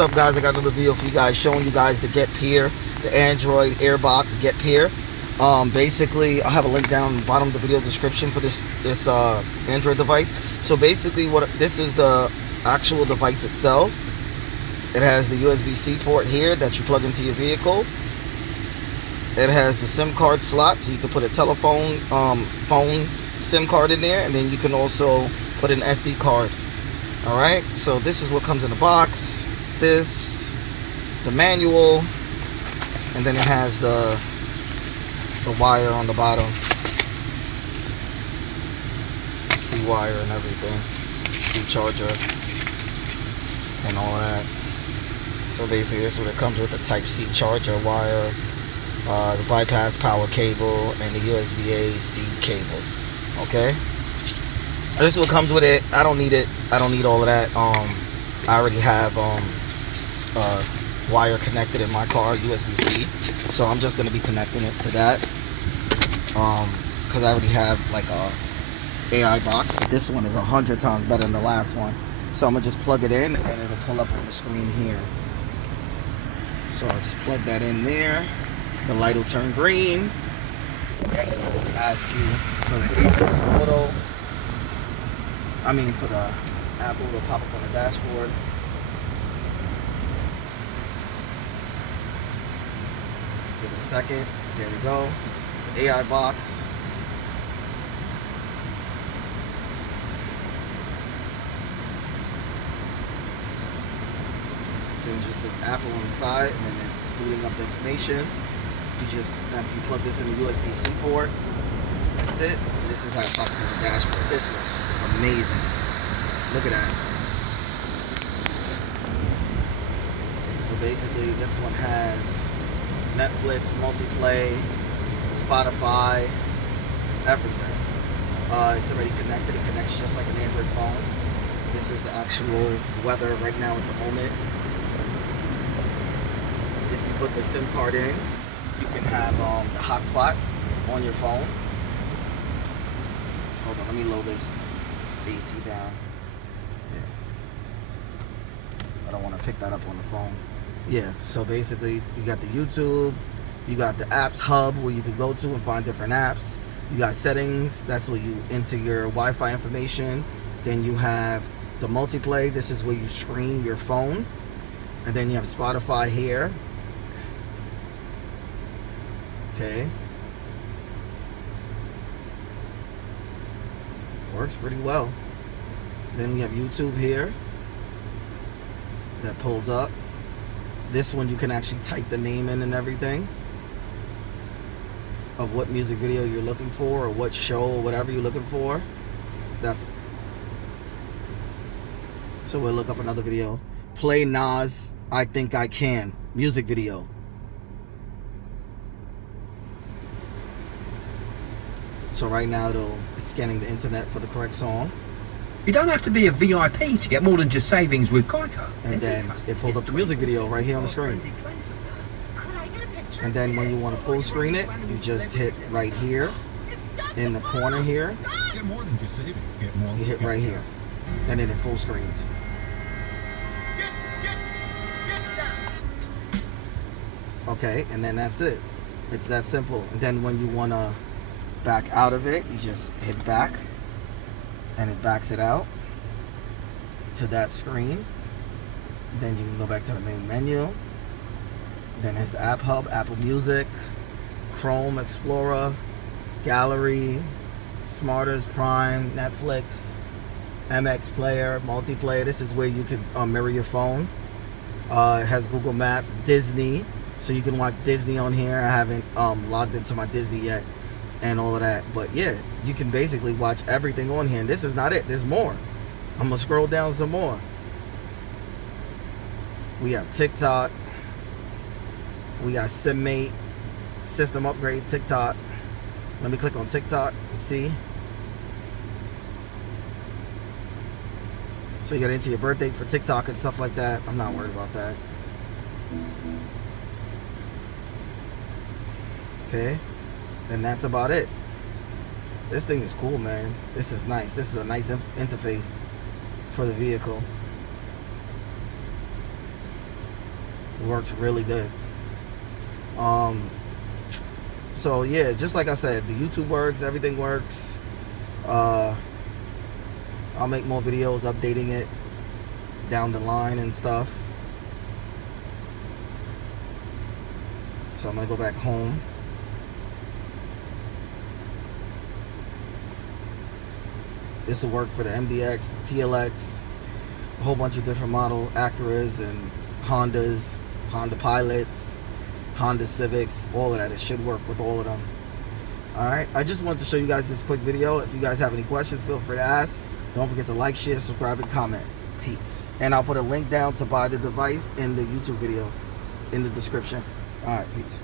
What's up, guys? I got another video for you guys showing you guys the GETPAIRR, the Android Air Box GETPAIRR. Basically, I'll have a link down in the bottom of the video description for this Android device. So basically, this is the actual device itself. It has the USB-C port here that you plug into your vehicle. It has the SIM card slot, so you can put a telephone phone SIM card in there, and then you can also put an SD card. Alright, so this is what comes in the box. This, the manual, and then it has the wire on the bottom. C wire and everything. C charger and all of that. So basically this is what it comes with: the Type-C charger wire, the bypass power cable, and the USB-A-C cable. Okay, this is what comes with it. I don't need it. I don't need all of that. I already have wire connected in my car, USB-C, so I'm just going to be connecting it to that because I already have like a AI box, but this one is 100 times better than the last one. So I'm going to just plug it in and it'll pull up on the screen here. So I'll just plug that in there. The light will turn green, and then it'll ask you for the Android Auto. For the Apple, it'll pop up on the dashboard. Give it a second. There we go. It's an AI box. Then it just says Apple on the side, and then it's booting up the information. You just, after you plug this in the USB-C port, that's it. This is how it pops up on the dashboard. This looks amazing. Look at that. So basically, this one has Netflix, multiplay, Spotify, everything. It's already connected. It connects just like an Android phone. This is the actual weather right now at the moment. If you put the SIM card in, you can have the hotspot on your phone. Hold on, let me load this AC down. Yeah. I don't want to pick that up on the phone. Yeah, so basically you got the YouTube, you got the apps hub where you can go to and find different apps. You got settings, that's where you enter your Wi-Fi information. Then you have the multiplay, this is where you stream your phone. And then you have Spotify here. Okay. Works pretty well. Then we have YouTube here that pulls up. This one you can actually type the name in and everything of what music video you're looking for, or what show or whatever you're looking for. So we'll look up another video. Play Nas I Think I Can music video. So right now it's scanning the internet for the correct song. You don't have to be a VIP to get more than just savings with Geico. And then it pulled up the music video right here on the screen. And then when you want to full screen it, you just hit right here in the corner here. Get more than just savings. Get more. You hit right here, and then it full screens. Okay, and then that's it. It's that simple. And then when you want to back out of it, you just hit back, and it backs it out to that screen. Then you can go back to the main menu. Then there's the app hub, Apple Music, Chrome Explorer, Gallery, Smarters, Prime, Netflix, MX Player, Multiplayer. This is where you can mirror your phone. It has Google Maps, Disney, so you can watch Disney on here. I haven't logged into my Disney yet and all of that, but yeah, you can basically watch everything on here. And this is not it. There's more. I'm gonna scroll down some more. We have TikTok. We got SimMate, System Upgrade, TikTok. Let me click on TikTok and see. So you got to enter your birth date for TikTok and stuff like that. I'm not worried about that. Okay, and that's about it. This thing is cool, man. This is nice. This is a nice interface for the vehicle. It works really good. So yeah, just like I said, the YouTube works, everything works. I'll make more videos updating it down the line and stuff. So I'm gonna go back home. This will work for the MDX, the TLX, a whole bunch of different model Acuras and Hondas, Honda Pilots, Honda Civics, all of that. It should work with all of them. Alright, I just wanted to show you guys this quick video. If you guys have any questions, feel free to ask. Don't forget to like, share, subscribe, and comment. Peace. And I'll put a link down to buy the device in the YouTube video in the description. Alright, peace.